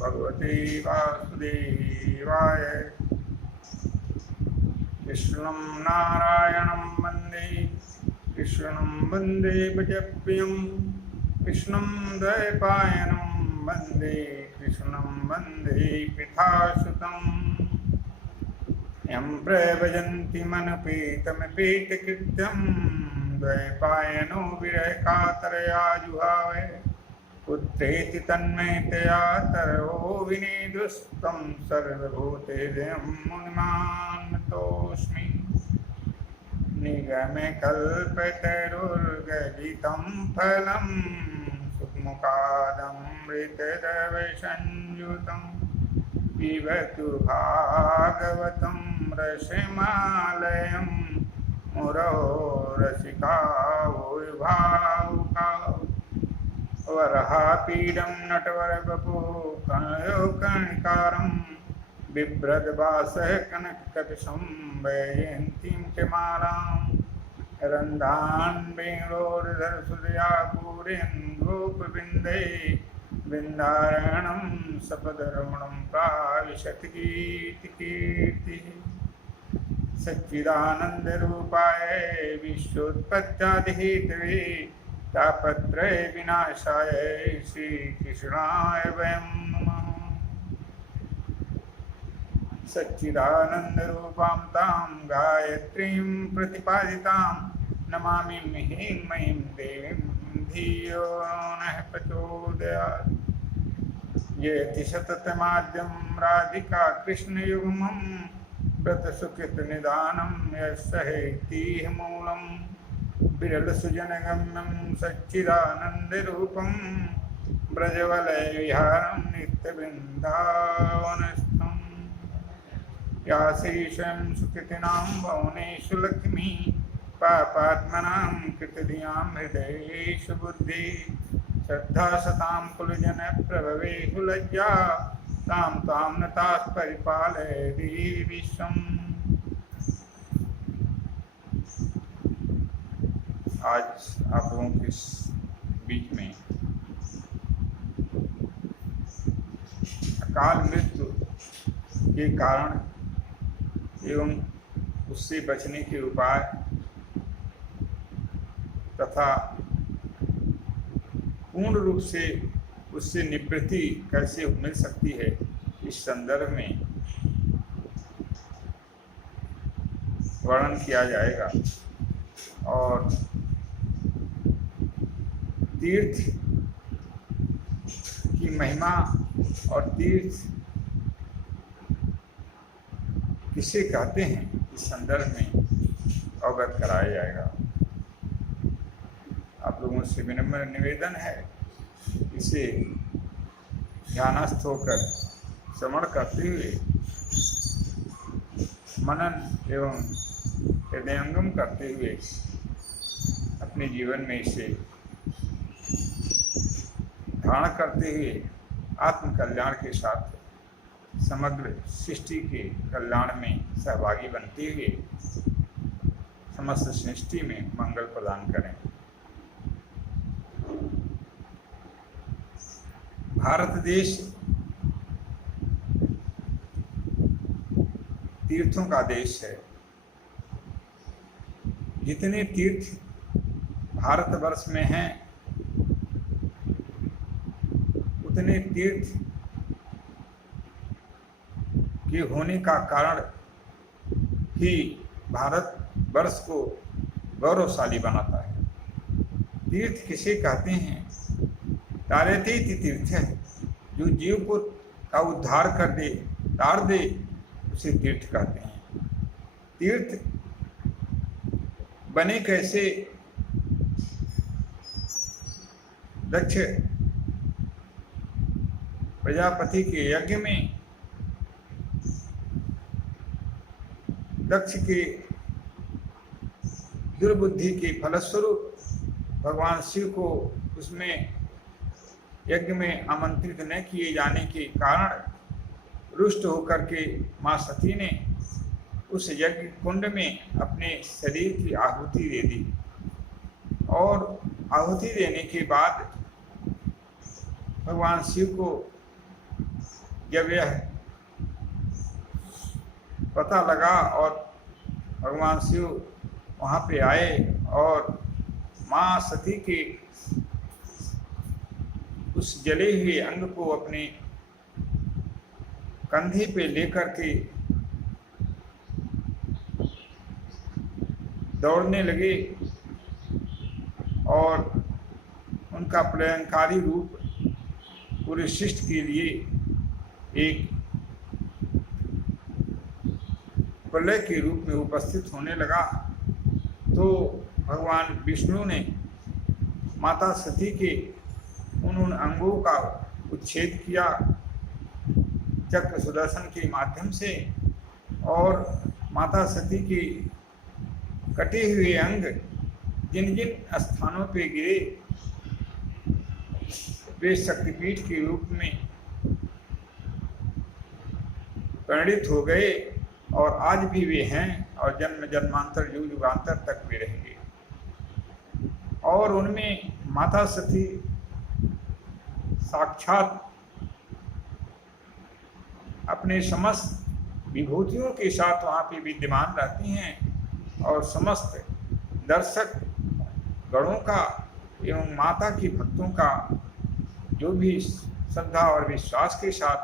भगवते वासुदेवाय। कृष्णं नारायणं वन्दे कृष्णं वन्दे भजप्रियं कृष्णं द्वैपायनं वन्दे कृष्णं वन्दे पितासुतम्। यं प्रव्रजन्ति मनपीतमपीतकृत्यं द्वैपायनो विरहकातरया जुहावे। पुत्रेति तन्मयतया तरो विनेदुस्तं सर्वभूतेर्यं मुनिमान्नतोऽस्मि। निगमे कल्पतरुर्गलितं फलं सुखमुखादमृतद्रवसंयुतं पिबतु भागवतं रसमालयं मुरौ रसिका भावुकाः। वरहापीडं नटवरवपुः कर्णिकारं बिभ्रद्भासः कनककपिशं वैजयन्तीं च मालां। रन्ध्रान् वेणोर्धरसुधया पूरयन् गोपवृन्दै वृन्दारण्यं सपदरमणं प्राविशति कीर्तिः। सच्चिदानन्दरूपाय विश्वोत्पत्त्यादिहेतवे तापत्रय विनाशाय श्रीकृष्णाय वयं नमः। सच्चिदानन्दरूपां तां गायत्रीं प्रतिपादितां नमामि महीमयीं देवीं धियो नः प्रचोदयात्। यति सततमाद्यं राधिका कृष्णयुग्मं व्रतसुकृतनिदानं यस्य हेतिः मूलम्। विरलसुजनगम्यं सच्चिदानन्दरूपं ब्रजवलयविहारं नित्यवृन्दावनस्थं। या श्रीशं सुकृतिनां भुवनेषु लक्ष्मी पापात्मनां कृतधियां हृदयेषु बुद्धि। श्रद्धा सतां कुलजनप्रभवेषु लज्जा तां तां नताः परिपालयति विश्वम्। आज आप लोगों के बीच में अकाल मृत्यु के कारण एवं उससे बचने के उपाय तथा पूर्ण रूप से उससे निवृत्ति कैसे मिल सकती है, इस संदर्भ में वर्णन किया जाएगा। और तीर्थ की महिमा और तीर्थ किसे कहते हैं, इस संदर्भ में अवगत कराया जाएगा। आप लोगों से विनम्र निवेदन है, इसे ध्यानस्थ होकर श्रवण करते हुए मनन एवं हृदयंगम करते हुए अपने जीवन में इसे धारण करते हुए आत्म कल्याण के साथ समग्र सृष्टि के कल्याण में सहभागी बनते हुए समस्त सृष्टि में मंगल प्रदान करें। भारत देश तीर्थों का देश है। जितने तीर्थ भारतवर्ष में हैं, उतने तीर्थ के होने का कारण ही भारतवर्ष को गौरवशाली बनाता है। तीर्थ किसे कहते हैं? तारयति तीर्थ है, जो जीव को का उद्धार कर दे, तार दे, उसे तीर्थ कहते हैं। तीर्थ बने कैसे? दक्ष प्रजापति के यज्ञ में दक्ष के दुर्बुद्धि के फलस्वरूप भगवान शिव को उसमें यज्ञ में आमंत्रित न किए जाने के कारण रुष्ट होकर के माँ सती ने उस यज्ञ कुंड में अपने शरीर की आहुति दे दी और आहुति देने के बाद भगवान शिव को जब यह पता लगा और भगवान शिव वहाँ पे आए और माँ सती के उस जले हुए अंग को अपने कंधे पे लेकर के दौड़ने लगे और उनका प्रलयंकारी रूप पूरे सृष्टि के लिए एक प्रलय के रूप में उपस्थित होने लगा। तो भगवान विष्णु ने माता सती के उन अंगों का उच्छेद किया चक्र सुदर्शन के माध्यम से, और माता सती के कटे हुए अंग जिन जिन स्थानों पे गिरे वे शक्तिपीठ के रूप में परिणित हो गए और आज भी वे हैं और जन्म जन्मांतर युग युगांतर तक वे रहेंगे। और उनमें माता सती साक्षात अपने समस्त विभूतियों के साथ वहाँ पे विद्यमान रहती हैं और समस्त दर्शक गणों का एवं माता की भक्तों का जो भी श्रद्धा और विश्वास के साथ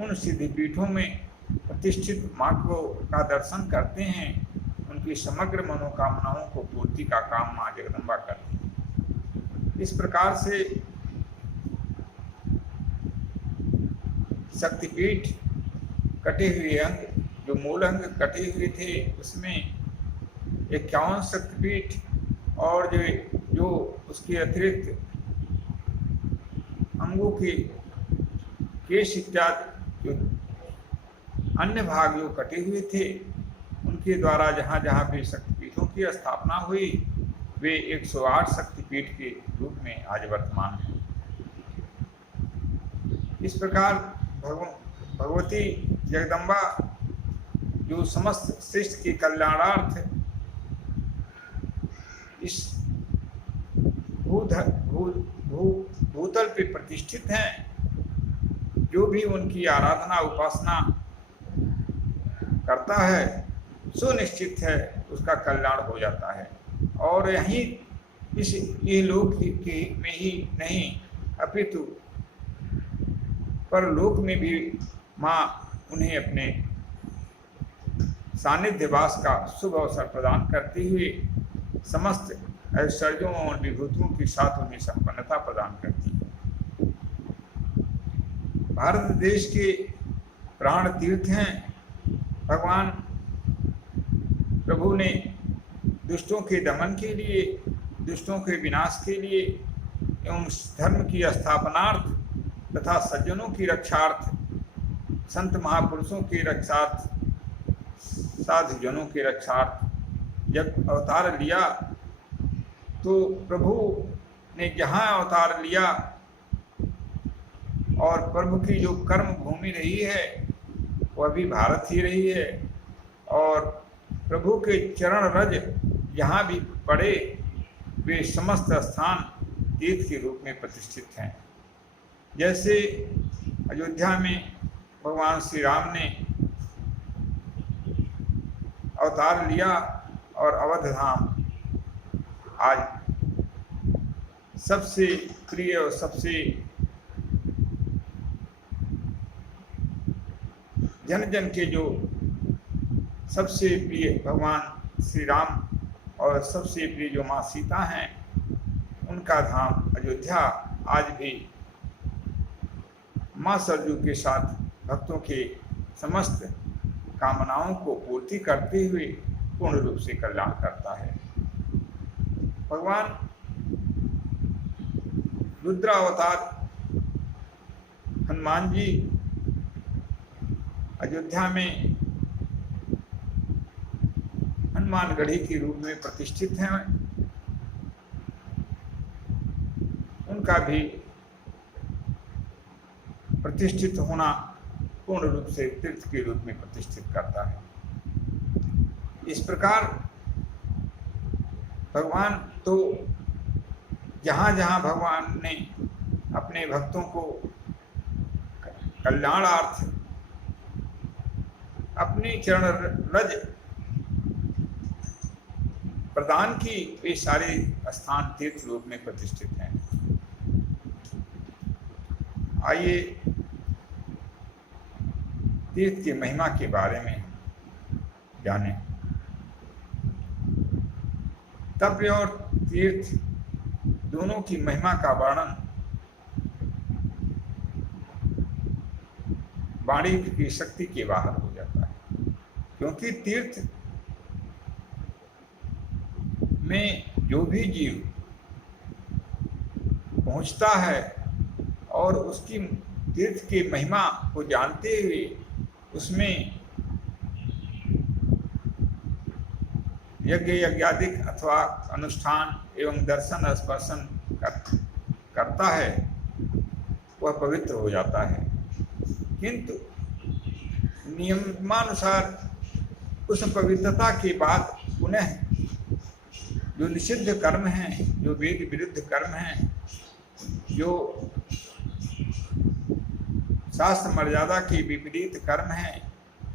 उन सिद्धिपीठों में प्रतिष्ठित माँ को का दर्शन करते हैं, उनकी समग्र मनोकामनाओं को पूर्ति का काम माँ जगदम्बा करती है। इस प्रकार से शक्तिपीठ कटे हुए अंग, जो मूल अंग कटे हुए थे उसमें 51 शक्तिपीठ और जो उसके अतिरिक्त अंगों के केश इत्यादि जो अन्य भाग जो कटे हुए थे उनके द्वारा जहाँ जहाँ भी शक्तिपीठों की स्थापना हुई वे 108 शक्तिपीठ के रूप में आज वर्तमान हैं। इस प्रकार भगवती जगदम्बा जो समस्त सृष्टि के कल्याणार्थ इस भूतल पे प्रतिष्ठित हैं, जो भी उनकी आराधना उपासना करता है सुनिश्चित है उसका कल्याण हो जाता है। और यही इस लोक में ही नहीं अपितु परलोक में भी माँ उन्हें अपने सानिध्यवास का शुभ अवसर प्रदान करते हुए समस्त ऐश्वर्यों और विभूतियों के साथ उन्हें संपन्नता प्रदान करती है। भारत देश के प्राण तीर्थ हैं। भगवान प्रभु ने दुष्टों के दमन के लिए, दुष्टों के विनाश के लिए एवं धर्म की स्थापनार्थ तथा सज्जनों की रक्षार्थ, संत महापुरुषों की रक्षार्थ, साधुजनों की रक्षार्थ जब अवतार लिया तो प्रभु ने जहाँ अवतार लिया और प्रभु की जो कर्म भूमि रही है वह भी भारत ही रही है, और प्रभु के चरण रज जहाँ भी पड़े वे समस्त स्थान तीर्थ के रूप में प्रतिष्ठित हैं। जैसे अयोध्या में भगवान श्री राम ने अवतार लिया और अवध धाम आज सबसे प्रिय और सबसे जन जन के जो सबसे प्रिय भगवान श्री राम और सबसे प्रिय जो माँ सीता हैं उनका धाम अयोध्या आज भी माँ सरजू के साथ भक्तों के समस्त कामनाओं को पूर्ति करते हुए पूर्ण रूप से कल्याण करता है। भगवान रुद्रावतार हनुमान जी अयोध्या में हनुमानगढ़ी के रूप में प्रतिष्ठित हैं। उनका भी प्रतिष्ठित होना पूर्ण रूप से तीर्थ के रूप में प्रतिष्ठित करता है। इस प्रकार भगवान तो जहाँ जहाँ भगवान ने अपने भक्तों को कल्याणार्थ अपनी चरण रज प्रदान की वे सारे स्थान तीर्थ रूप में प्रतिष्ठित हैं। आइए तीर्थ की महिमा के बारे में जानें। तप और तीर्थ दोनों की महिमा का वर्णन वाणी की शक्ति के बाहर हो जाता है, क्योंकि तीर्थ में जो भी जीव पहुंचता है और उसकी तीर्थ की महिमा को जानते हुए उसमें यज्ञ यज्ञादिक अथवा अनुष्ठान एवं दर्शन स्पर्शन करता है, वह पवित्र हो जाता है। किंतु नियमानुसार उस पवित्रता के बाद पुनः जो निषिद्ध कर्म हैं, जो वेद विरुद्ध कर्म हैं, जो शास्त्र मर्यादा के विपरीत कर्म हैं,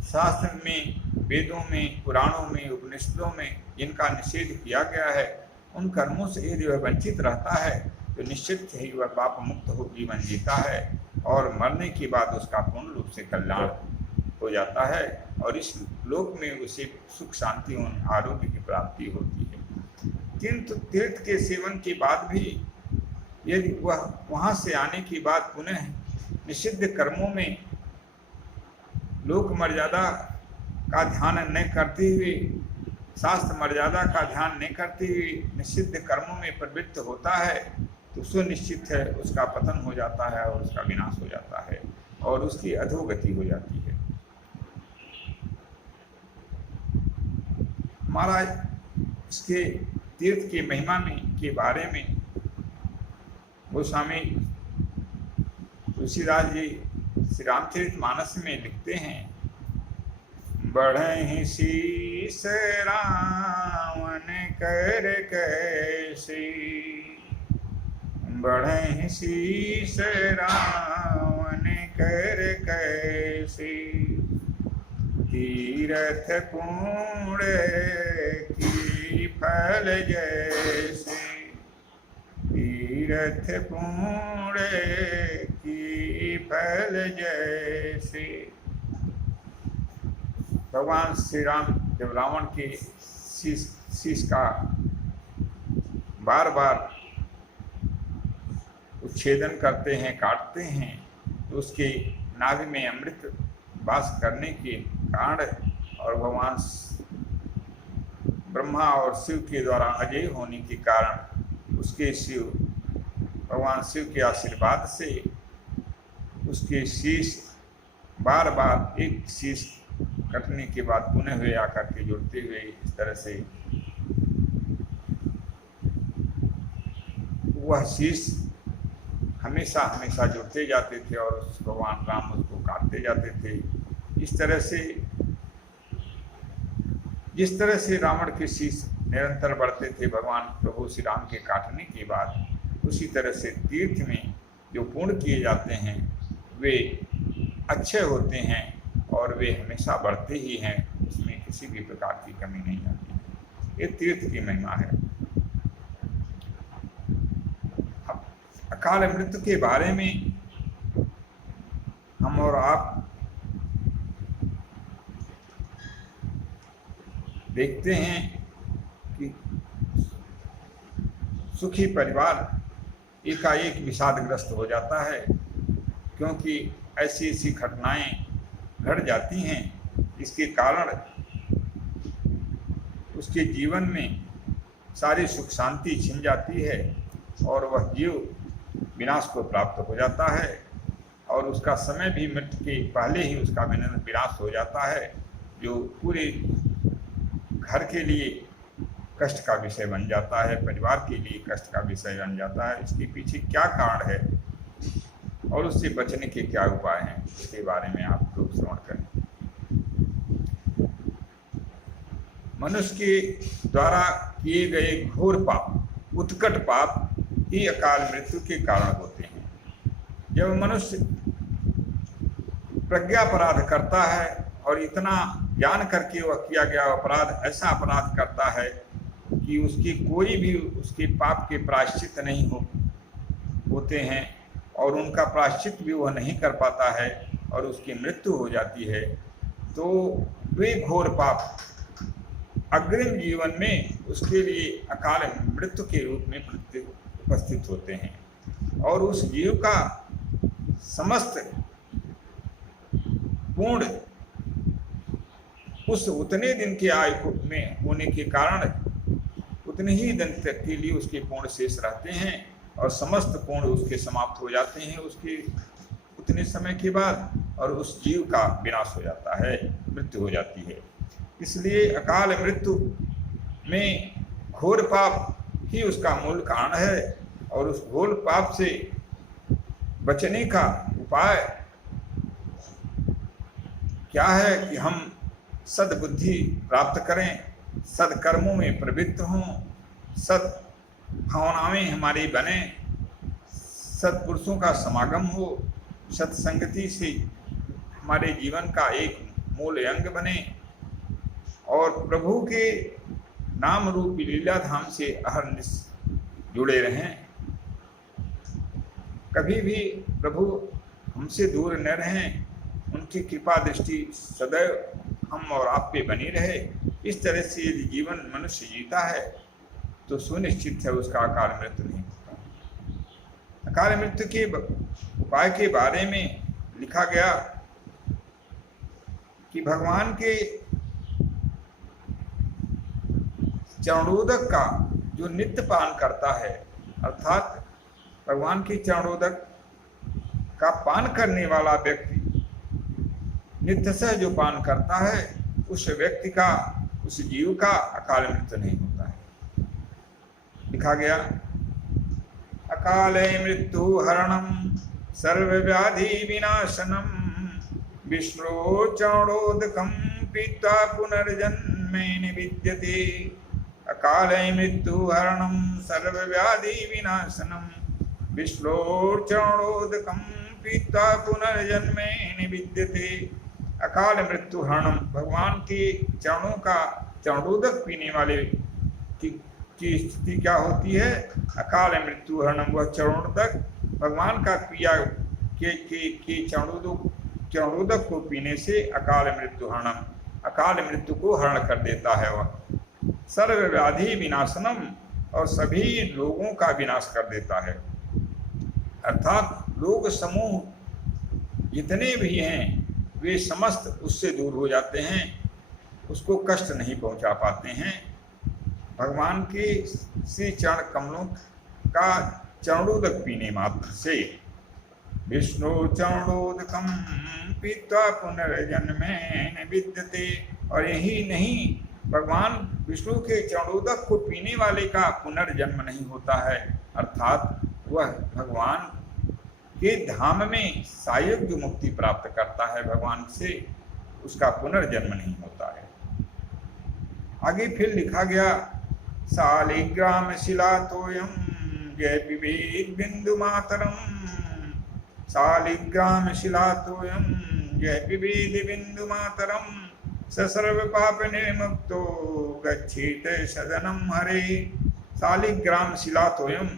शास्त्र में, वेदों में, पुराणों में, उपनिषदों में जिनका निषेध किया गया है, उन कर्मों से यदि वह वंचित रहता है तो निश्चित ही वह पाप मुक्त हो जीवन जीता है और मरने के बाद उसका पूर्ण रूप से कल्याण हो जाता है और इस लोक में उसे सुख शांति और आरोग्य की प्राप्ति होती है। किंतु तीर्थ के सेवन के बाद भी यदि वह वहाँ से आने के बाद पुनः निषिद्ध कर्मों में लोक मर्यादा का ध्यान न करते हुए, शास्त्र मर्यादा का ध्यान नहीं करते हुए निषिद्ध कर्मों में प्रवृत्त होता है तो सुनिश्चित है उसका पतन हो जाता है और उसका विनाश हो जाता है और उसकी अधोगति हो जाती है। महाराज इसके तीर्थ की महिमा में के बारे में गोस्वामी तुलसीदास जी श्री रामचरितमानस में लिखते हैं, बढ़हि शीस रावण कर कैसी, बढ़हि शीस रावण कर कैसी, तीरथ पुण्य की फल जैसे, तीरथ पुण्य की फल जैसे। भगवान श्री राम जब रावण के शीश का बार बार उच्छेदन करते हैं, काटते हैं, तो उसके नाभि में अमृत वास करने के कारण और भगवान ब्रह्मा और शिव के द्वारा अजय होने के कारण उसके भगवान शिव के आशीर्वाद से उसके शीश बार बार एक शीश कटने के बाद पुनः हुए आकर के जुड़ते हुए इस तरह से वह शीश हमेशा हमेशा जुड़ते जाते थे और भगवान राम उसको काटते जाते थे। इस तरह से जिस तरह से रावण के शीश निरंतर बढ़ते थे भगवान प्रभु श्री राम के काटने के बाद, उसी तरह से तीर्थ में जो पूर्ण किए जाते हैं वे अच्छे होते हैं और वे हमेशा बढ़ते ही हैं, उसमें किसी भी प्रकार की कमी नहीं आती। ये तीर्थ की महिमा है। अब अकाल मृत्यु के बारे में हम और आप देखते हैं कि सुखी परिवार एकाएक विषादग्रस्त हो जाता है, क्योंकि ऐसी ऐसी घटनाएं घट जाती हैं इसके कारण उसके जीवन में सारी सुख शांति छिन जाती है और वह जीव विनाश को प्राप्त हो जाता है और उसका समय भी मृत्यु के पहले ही उसका विनाश हो जाता है, जो पूरे घर के लिए कष्ट का विषय बन जाता है, परिवार के लिए कष्ट का विषय बन जाता है। इसके पीछे क्या कारण है और उससे बचने के क्या उपाय हैं, इसके बारे में आप लोग श्रवण करें। मनुष्य के द्वारा किए गए घोर पाप, उत्कट पाप ही अकाल मृत्यु के कारण होते हैं। जब मनुष्य प्रज्ञापराध करता है और इतना जान करके वह किया गया अपराध ऐसा अपराध करता है कि उसकी कोई भी उसके पाप के प्रायश्चित नहीं होते हैं और उनका प्रायश्चित भी वह नहीं कर पाता है और उसकी मृत्यु हो जाती है, तो वे घोर पाप अग्रिम जीवन में उसके लिए अकाल मृत्यु के रूप में उपस्थित होते हैं और उस जीव का समस्त पूर्ण उस उतने दिन की आयु में होने के कारण उतने ही दिन तक के लिए उसके पूर्ण शेष रहते हैं और समस्त पूर्ण उसके समाप्त हो जाते हैं उसके उतने समय के बाद और उस जीव का विनाश हो जाता है, मृत्यु हो जाती है। इसलिए अकाल मृत्यु में घोर पाप ही उसका मूल कारण है और उस घोर पाप से बचने का उपाय क्या है कि हम सद्बुद्धि प्राप्त करें, सत्कर्मों में प्रवृत्त हों, सत भावनाएं हमारी बने, सत्पुरुषों का समागम हो, सत्संगति से हमारे जीवन का एक मूल अंग बने और प्रभु के नाम रूप लीला धाम से अहरनिश जुड़े रहें। कभी भी प्रभु हमसे दूर न रहें, उनकी कृपा दृष्टि सदैव हम और आप पे बनी रहे। इस तरह से यदि जीवन मनुष्य जीता है तो सुनिश्चित है उसका अकाल मृत्यु नहीं होता। अकाल मृत्यु के उपाय के बारे में लिखा गया कि भगवान के चरणोदक का जो नित्य पान करता है, अर्थात भगवान के चरणोदक का पान करने वाला व्यक्ति नित्य से जो पान करता है, उस व्यक्ति का, उस जीव का अकाल मृत्यु नहीं होता है। लिखा गया अकाले मृत्यु हरणम सर्वव्याधि विनाशनम विष्णु चरणोदकम पीत्वा पुनर्जन्मे निविद्यते। अकाले मृत्यु हरणम सर्वव्याधि विनाशनम विष्णु चरणोदकम पीत्वा पुनर्जन्मे निविद्यते। अकाल मृत्यु हरणम, भगवान के चरणों का चरणोदक पीने वाले की स्थिति क्या होती है? अकाल मृत्यु हरणम, वह चरणोदक भगवान का पिया के चरणोदक को पीने से अकाल मृत्यु हरणम, अकाल मृत्यु को हरण कर देता है। वह सर्वव्याधि विनाशनम, और सभी लोगों का विनाश कर देता है। अर्थात लोग समूह जितने भी हैं वे समस्त उससे दूर हो जाते हैं, उसको कष्ट नहीं पहुंचा पाते हैं। भगवान के श्री चरण कमलों का चरणोदक पीने मात्र से। विष्णु चरणोदकम पीत्वा पुनर्जन्मे निविद्यते, और यही नहीं, भगवान विष्णु के चरणोदक को पीने वाले का पुनर्जन्म नहीं होता है, अर्थात वह भगवान के धाम में सायुज्य मुक्ति प्राप्त करता है। भगवान से उसका पुनर्जन्म नहीं होता है। आगे फिर लिखा गया शालिग्राम शिलातोयम जय पिबेद बिंदु मातरम, शालिग्राम शिलातोयम जय पिबेद बिंदु मातरम, सर्व पाप निर्मुक्तो गच्छेत सदनम हरे। शालिग्राम शिलातोयम,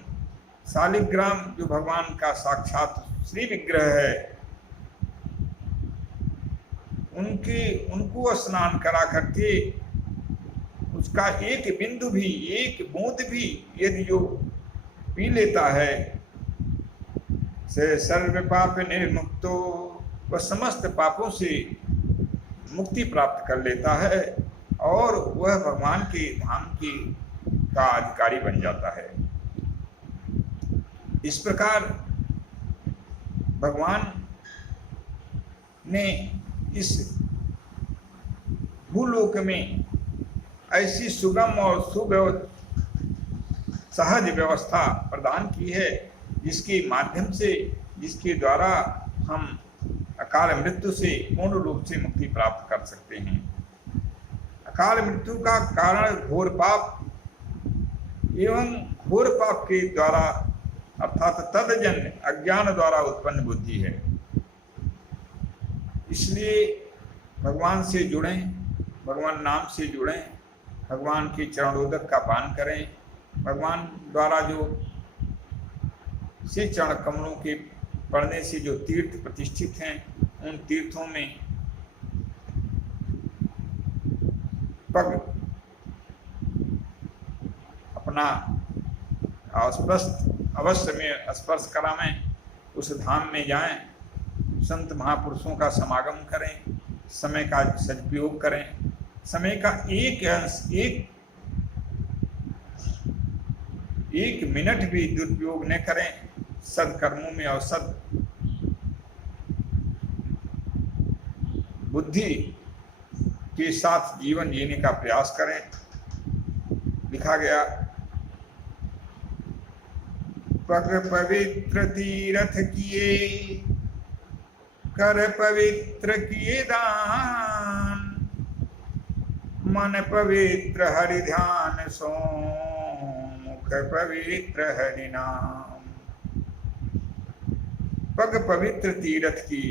शालिग्राम जो भगवान का साक्षात श्री विग्रह है, उनको स्नान करा करके उसका एक बिंदु भी, एक बूंद भी यदि जो पी लेता है, से सर्व पाप निर्मुक्तो, वह समस्त पापों से मुक्ति प्राप्त कर लेता है और वह भगवान के धाम का अधिकारी बन जाता है। इस प्रकार भगवान ने इस भूलोक में ऐसी सुगम और सहज व्यवस्था प्रदान की है, जिसके माध्यम से, जिसके द्वारा हम अकाल मृत्यु से पूर्ण रूप से मुक्ति प्राप्त कर सकते हैं। अकाल मृत्यु का कारण घोर पाप एवं घोर पाप के द्वारा, अर्थात तदजन्य अज्ञान द्वारा उत्पन्न बुद्धि है। इसलिए भगवान से जुड़ें, भगवान नाम से जुड़ें, भगवान के चरणोदक का पान करें। भगवान द्वारा जो से चरण कमलों के पड़ने से जो तीर्थ प्रतिष्ठित हैं, उन तीर्थों में पग अपना अवश्य में स्पर्श कराएं, उस धाम में जाएं, संत महापुरुषों का समागम करें, समय का सदुपयोग करें, समय का एक मिनट भी दुरुपयोग न करें, सदकर्मों में और सद बुद्धि के साथ जीवन जीने का प्रयास करें। लिखा गया, पग पवित्र तीर्थ किए, कर पवित्र किए दान, मन पवित्र हरि ध्यान सो, मुख पवित्र हरि नाम। पग पवित्र तीर्थ की,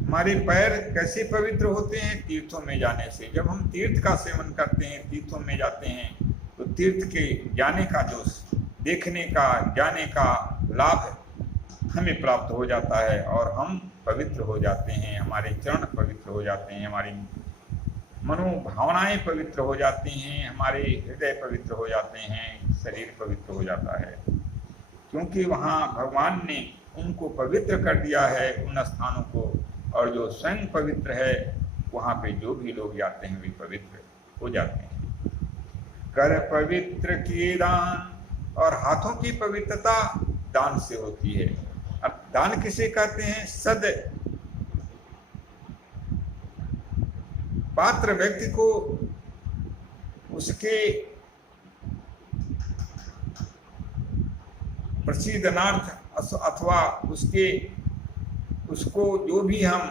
हमारे पैर कैसे पवित्र होते हैं? तीर्थों में जाने से। जब हम तीर्थ का सेवन करते हैं, तीर्थों में जाते हैं, तो तीर्थ के जाने का जो देखने का, जाने का लाभ हमें प्राप्त हो जाता है और हम पवित्र हो जाते हैं, हमारे चरण पवित्र हो जाते हैं, हमारी मनोभावनाएं पवित्र हो जाती हैं, हमारे हृदय पवित्र हो जाते हैं, शरीर पवित्र हो जाता है, क्योंकि वहाँ भगवान ने उनको पवित्र कर दिया है, उन स्थानों को। और जो स्वयं पवित्र है, वहाँ पे जो भी लोग जाते हैं वे पवित्र हो जाते हैं। कर पवित्र किए दान, और हाथों की पवित्रता दान से होती है। अब दान किसे कहते हैं? सद पात्र व्यक्ति को उसके प्रसिद्धनार्थ अथवा उसको जो भी हम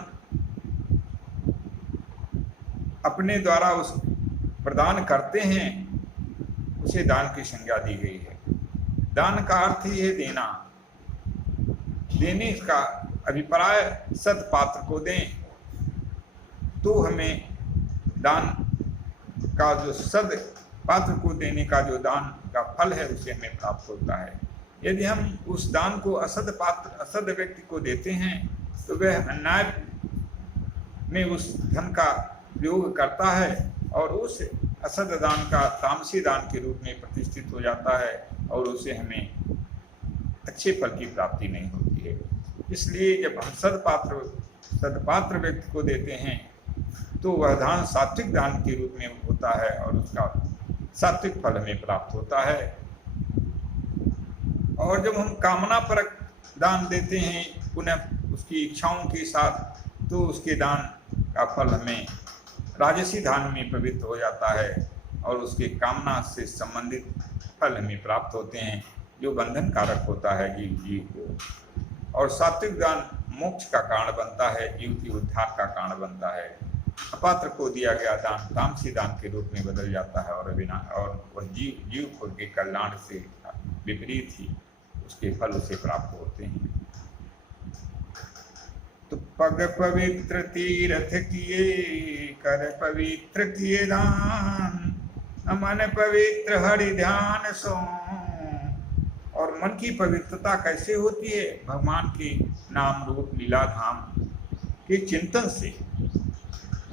अपने द्वारा उस प्रदान करते हैं, उसे दान की संज्ञा दी गई है। दान का अर्थ ही है देना। देने का अभिप्राय सत पात्र को दें, तो हमें दान का जो सद पात्र को देने का जो दान का फल है, उसे हमें प्राप्त होता है। यदि हम उस दान को असद व्यक्ति को देते हैं, तो वह अन्याय में उस धन का प्रयोग करता है और उस असद दान का तामसी दान के रूप में प्रतिष्ठित हो जाता है और उसे हमें अच्छे फल की प्राप्ति नहीं होती है। इसलिए जब हम सदपात्र व्यक्ति को देते हैं, तो वह दान सात्विक दान के रूप में होता है और उसका सात्विक फल हमें प्राप्त होता है। और जब हम कामना परक दान देते हैं, पुनः उसकी इच्छाओं के साथ, तो उसके दान का फल हमें राजसी दान में पवित्र हो जाता है और उसके कामना से संबंधित फल हमें प्राप्त होते हैं, जो बंधन कारक होता है जीव को। और सात्विक दान मोक्ष का कारण बनता है, जीव की उद्धार का कारण बनता है। अपात्र को दिया गया दान तामसी दान के रूप में बदल जाता है और वह जीव को के कल्याण से विपरीत ही उसके फल उसे प्राप्त होते हैं। तो पग पवित्र तीर्थ किए, कर पवित्र किए दान, मन पवित्र हरि ध्यान सो। और मन की पवित्रता कैसे होती है? भगवान के नाम रूप लीला धाम के चिंतन से,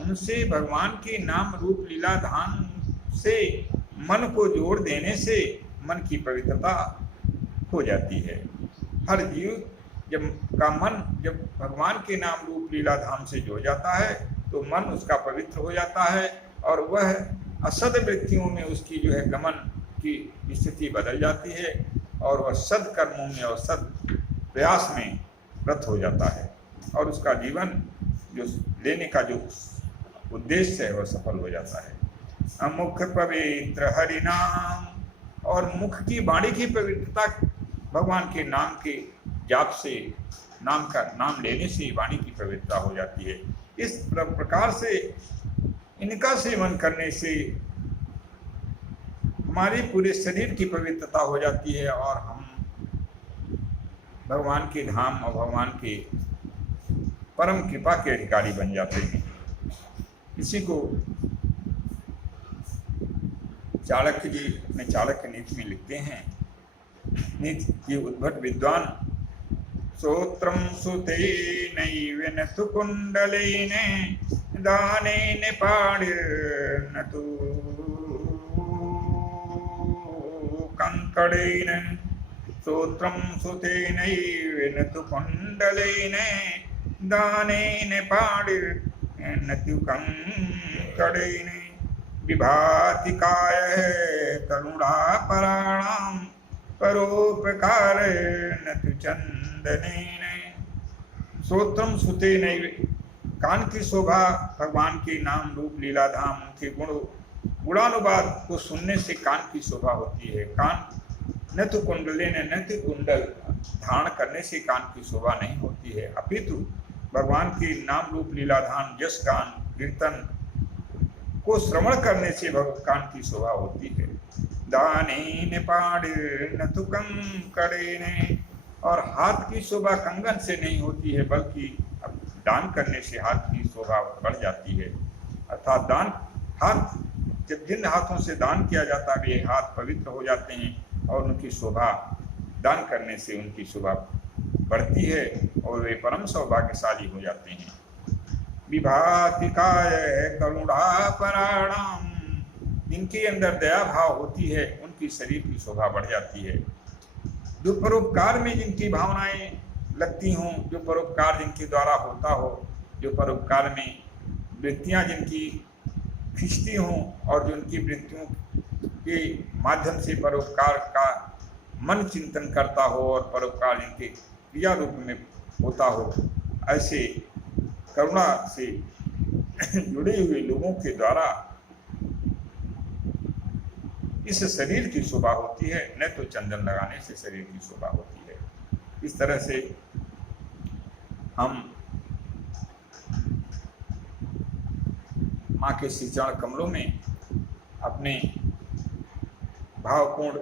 उनसे भगवान के नाम रूप लीला धाम से मन को जोड़ देने से मन की पवित्रता हो जाती है। हर जीव जब भगवान के नाम रूप लीला धाम से जुड़ जाता है, तो मन उसका पवित्र हो जाता है और वह असद व्यक्तियों में उसकी जो है गमन की स्थिति बदल जाती है और वह सद कर्मों में और सद प्रयास में रत हो जाता है और उसका जीवन जो लेने का जो उद्देश्य है वह सफल हो जाता है। मुख पवित्र हरि नाम, और मुख की वाणी की पवित्रता भगवान के नाम के जाप से, नाम लेने से वाणी की पवित्रता हो जाती है। इस प्रकार से इनका सेवन करने से हमारे पूरे शरीर की पवित्रता हो जाती है और हम भगवान के धाम और भगवान के परम कृपा के अधिकारी बन जाते हैं। इसी को चाणक्य जी अपने चाणक्य नीति में लिखते हैं। नीति की उद्भट विद्वान श्रोत्रं सुतेनैव न तु कुण्डलेन दानेन पाणिर्न तु कंकड़ेन। श्रोत्रं सुतेनैव न तु कुण्डलेन दानेन पाणिर्न तु कंकड़ेन। विभाति कायः करुणापराणां परोपकार न तु चंदनेन। श्रोत्रम सुते नैव, कान की शोभा भगवान के नाम रूप लीला धाम के गुणानुवाद को सुनने से कान की शोभा होती है। कान न तो कुंडलेन, न तो कुंडल धारण करने से कान की शोभा नहीं होती है, अपितु भगवान के नाम रूप लीला धाम यश गान कीर्तन को श्रवण करने से कान की शोभा होती है। दानेन पाणिर्न तु कंकड़ेन, और हाथ की शोभा कंगन से नहीं होती है, बल्कि दान करने से हाथ की शोभा बढ़ जाती है। अर्थात दान, हाथ जब जिन हाथों से दान किया जाता है वे हाथ पवित्र हो जाते हैं और उनकी शोभा दान करने से उनकी शोभा बढ़ती है और वे परम सौभाग्यशाली हो जाते हैं। विभाति कायः करुणापराणां, जिनके अंदर दया भाव होती है उनकी शरीर की शोभा बढ़ जाती है। जो परोपकार में जिनकी भावनाएं लगती हों, जो परोपकार जिनके द्वारा होता हो, जो परोपकार में वृत्तियां जिनकी खिंचती हों और जो उनकी वृत्तियों के माध्यम से परोपकार का मन चिंतन करता हो और परोपकार जिनके क्रिया रूप में होता हो, ऐसे करुणा से जुड़े हुए लोगों के द्वारा इस शरीर की शोभा होती है, न तो चंदन लगाने से शरीर की शोभा होती है। इस तरह से हम माँ के श्री चरण कमलों में अपने भावपूर्ण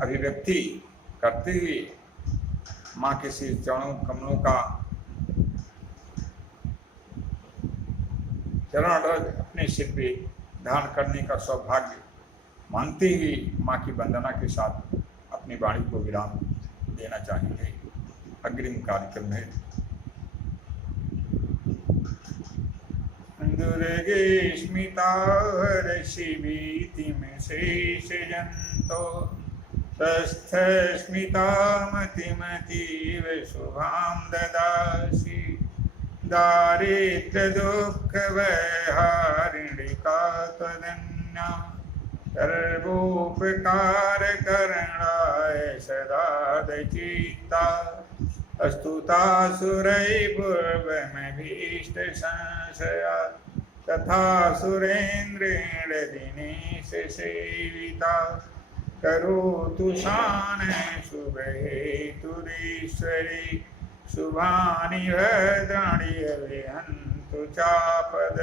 अभिव्यक्ति करते हुए माँ के श्री चरणों कमलों का चरण अपने सिर पे धारण करने का सौभाग्य मांगते हुए माँ की वंदना के साथ अपनी वाणी को विराम देना चाहेंगे। अग्रिम कार्यक्रम है। दुर्गे स्मिता हर्षिभीतिं शेषजन्तो स्वस्थ स्मिता मतिमतीव शुभां ददासि। दारिद्र्य दुःख वैहारिणिका त्वदन्या सर्वोपकार करणाय सदा दचिता। अस्तुता सुरैर्पूर्वमभीष्ट संशया तथा सुरेन्द्रेण दिनेश सेविता। करोतु शान शुभहेतुरीश्वरी शुभानि भद्राणि विहन्तु चापद।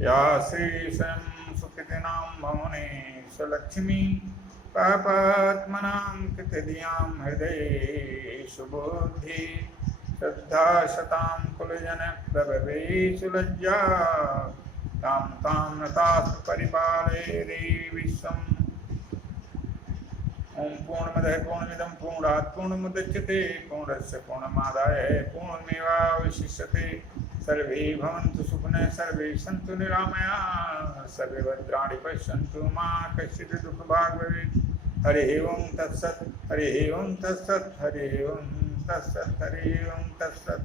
या श्रीशं सुकृतिनां भवने सुलक्ष्मी पापात्मनां कृतधियां हृदये सुबुद्धि। श्रद्धा शतां कुलजन प्रभवे सुलज्जा तां तां नतास्तु परिपालय देवी विश्वम्। ओम पूर्णमदः पूर्णमिदं पूर्णात् पूर्णमुदच्यते पूर्णस्य पूर्णमादाय पूर्णमेवावशिष्यते। सर्वे भवन्तु सुखिनः सर्वे सन्तु निरामयाः सर्वे भद्राणि पश्यन्तु मा कश्चित् दुःखभाग् भवेत्। हरिः ओं तत्सत् हरिः ओं तत्सत् हरिः ओं तत्सत् हरिः ओं तत्सत्।